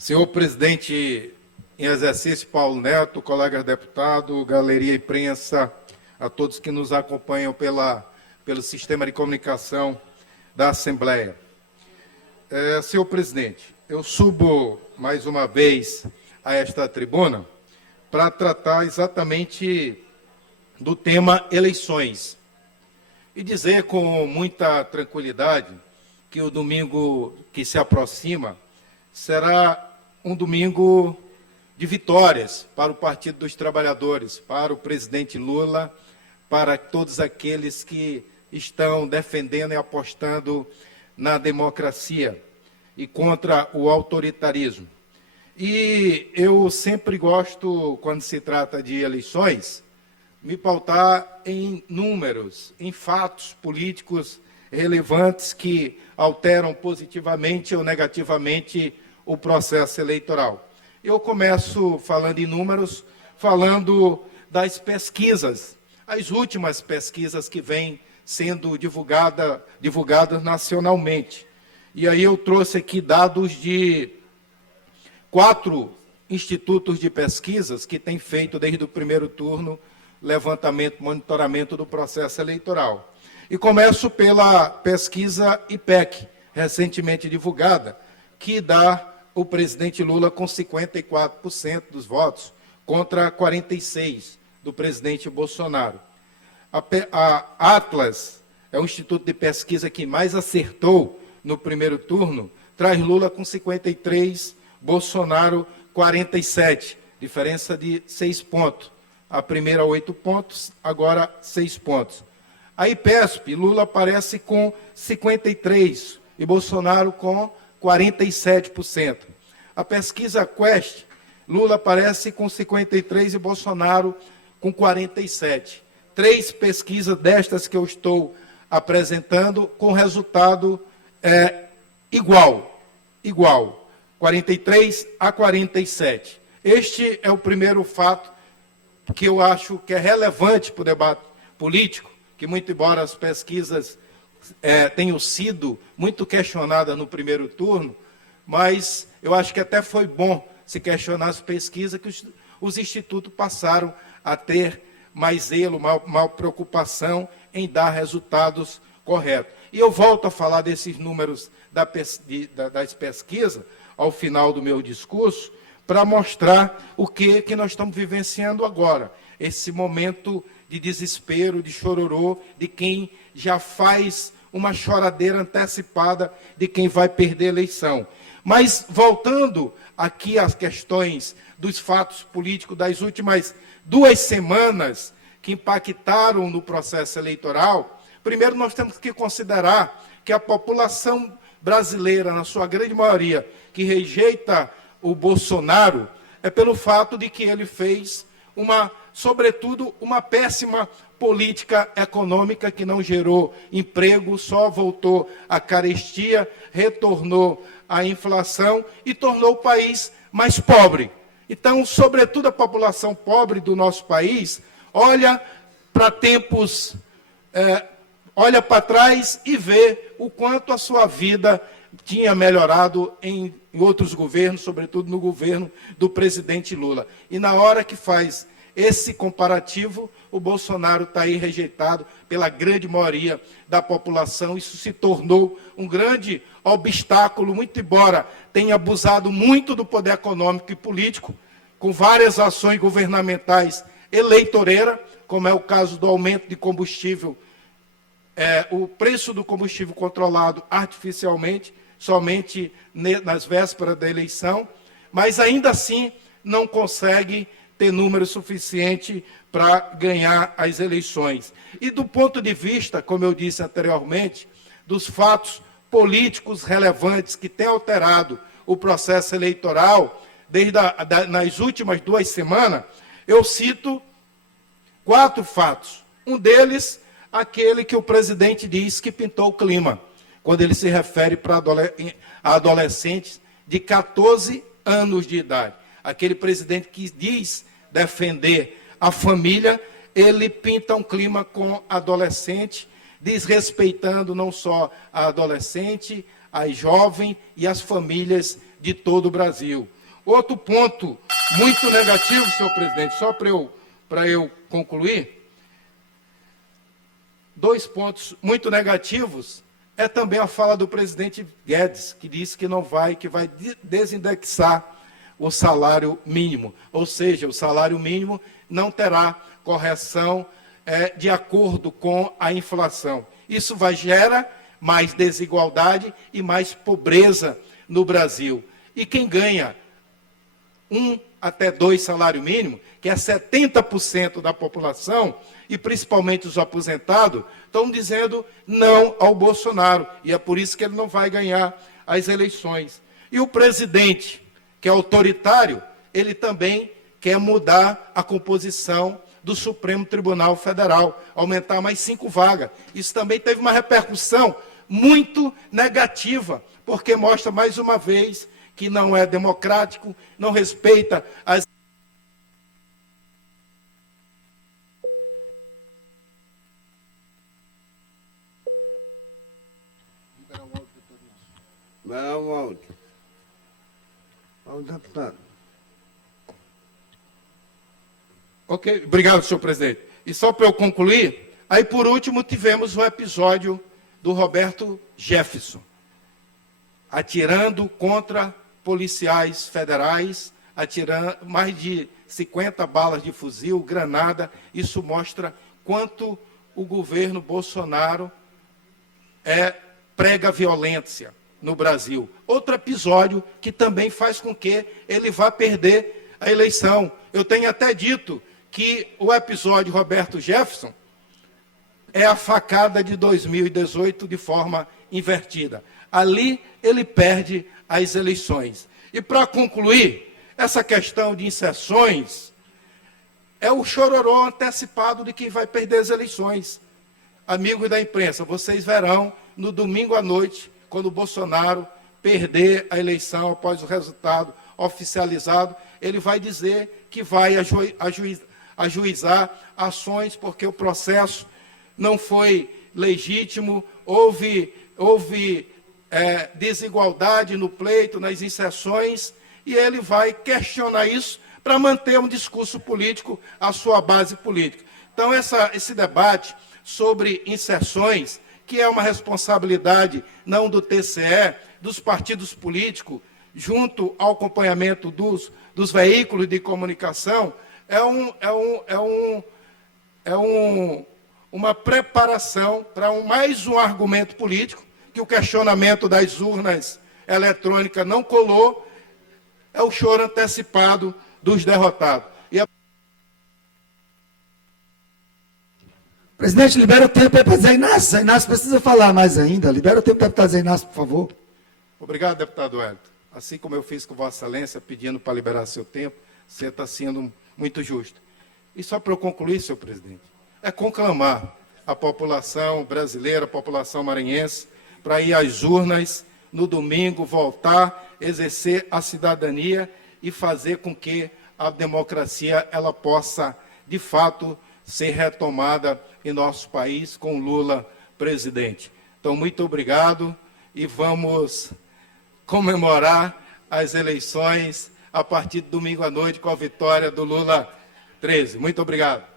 Senhor presidente em exercício Paulo Neto, colegas deputados, galeria e imprensa, a todos que nos acompanham pelo sistema de comunicação da Assembleia. Senhor presidente, eu subo mais uma vez a esta tribuna para tratar exatamente do tema eleições e dizer com muita tranquilidade que o domingo que se aproxima será um domingo de vitórias para o Partido dos Trabalhadores, para o presidente Lula, para todos aqueles que estão defendendo e apostando na democracia e contra o autoritarismo. E eu sempre gosto, quando se trata de eleições, me pautar em números, em fatos políticos relevantes que alteram positivamente ou negativamente o processo eleitoral. Eu começo falando em números, falando das pesquisas, as últimas pesquisas que vêm sendo divulgadas nacionalmente. E aí eu trouxe aqui dados de 4 institutos de pesquisas que têm feito desde o primeiro turno levantamento, monitoramento do processo eleitoral. E começo pela pesquisa IPEC, recentemente divulgada, que dá o presidente Lula com 54% dos votos, contra 46% do presidente Bolsonaro. A Atlas é o instituto de pesquisa que mais acertou no primeiro turno, traz Lula com 53%, Bolsonaro 47%, diferença de 6 pontos. A primeira 8 pontos, agora 6 pontos. A IPESP, Lula aparece com 53% e Bolsonaro com 47%. A pesquisa Quest, Lula aparece com 53% e Bolsonaro com 47%. 3 pesquisas destas que eu estou apresentando com resultado igual, 43 a 47. Este é o primeiro fato que eu acho que é relevante para o debate político, que muito embora as pesquisas tenham sido muito questionadas no primeiro turno, mas eu acho que até foi bom se questionar as pesquisas, que os institutos passaram a ter mais zelo, maior preocupação em dar resultados corretos. E eu volto a falar desses números das pesquisas ao final do meu discurso, para mostrar o que nós estamos vivenciando agora, esse momento de desespero, de chororô, de quem já faz uma choradeira antecipada de quem vai perder a eleição. Mas, voltando aqui às questões dos fatos políticos das últimas 2 semanas que impactaram no processo eleitoral, primeiro nós temos que considerar que a população brasileira, na sua grande maioria, que rejeita o Bolsonaro, é pelo fato de que ele fez, sobretudo, uma péssima política econômica que não gerou emprego, só voltou à carestia, retornou à inflação e tornou o país mais pobre. Então, sobretudo a população pobre do nosso país, olha para tempos, olha para trás e vê o quanto a sua vida tinha melhorado em outros governos, sobretudo no governo do presidente Lula. E na hora que faz esse comparativo, o Bolsonaro está aí rejeitado pela grande maioria da população. Isso se tornou um grande obstáculo, muito embora tenha abusado muito do poder econômico e político, com várias ações governamentais eleitoreiras, como é o caso do aumento de combustível, o preço do combustível controlado artificialmente, somente nas vésperas da eleição, mas ainda assim não consegue ter número suficiente para ganhar as eleições. E do ponto de vista, como eu disse anteriormente, dos fatos políticos relevantes que têm alterado o processo eleitoral, nas últimas 2 semanas, eu cito 4 fatos. Um deles, aquele que o presidente diz que pintou o clima, quando ele se refere para adolescentes de 14 anos de idade. Aquele presidente que diz defender a família, ele pinta um clima com adolescente, desrespeitando não só a adolescente, as jovens e as famílias de todo o Brasil. Outro ponto muito negativo, senhor presidente, só para eu concluir, 2 pontos muito negativos é também a fala do presidente Guedes, que disse que não vai, que vai desindexar o salário mínimo, ou seja, o salário mínimo não terá correção de acordo com a inflação. Isso gera mais desigualdade e mais pobreza no Brasil. E quem ganha 1 até 2 salário mínimo, que é 70% da população, e principalmente os aposentados, estão dizendo não ao Bolsonaro. E é por isso que ele não vai ganhar as eleições. E o presidente, que é autoritário, ele também quer mudar a composição do Supremo Tribunal Federal, aumentar mais 5 vagas. Isso também teve uma repercussão muito negativa, porque mostra mais uma vez que não é democrático, não respeita as... Não, outro. Ao deputado. Ok, obrigado, senhor presidente. E só para eu concluir, aí por último tivemos o episódio do Roberto Jefferson, atirando contra policiais federais, atirando mais de 50 balas de fuzil, granada. Isso mostra quanto o governo Bolsonaro prega violência no Brasil. Outro episódio que também faz com que ele vá perder a eleição. Eu tenho até dito que o episódio Roberto Jefferson é a facada de 2018 de forma invertida. Ali ele perde as eleições. E para concluir, essa questão de inserções é o chororô antecipado de quem vai perder as eleições. Amigos da imprensa, vocês verão no domingo à noite, quando o Bolsonaro perder a eleição após o resultado oficializado, ele vai dizer que vai ajuizar ações porque o processo não foi legítimo, houve desigualdade no pleito, nas inserções, e ele vai questionar isso para manter um discurso político, a sua base política. Então, esse debate sobre inserções, que é uma responsabilidade não do TCE, dos partidos políticos, junto ao acompanhamento dos veículos de comunicação, uma preparação para mais um argumento político, que o questionamento das urnas eletrônicas não colou, é o choro antecipado dos derrotados. Presidente, libera o tempo aí para Zé Inácio. Zé Inácio precisa falar mais ainda. Libera o tempo para o deputado Zé Inácio, por favor. Obrigado, deputado Wellington. Assim como eu fiz com Vossa Excelência, pedindo para liberar seu tempo, você está sendo muito justo. E só para eu concluir, senhor presidente, é conclamar a população brasileira, a população maranhense, para ir às urnas no domingo, voltar, exercer a cidadania e fazer com que a democracia ela possa, de fato, ser retomada em nosso país com Lula presidente. Então, muito obrigado e vamos comemorar as eleições a partir de domingo à noite com a vitória do Lula 13. Muito obrigado.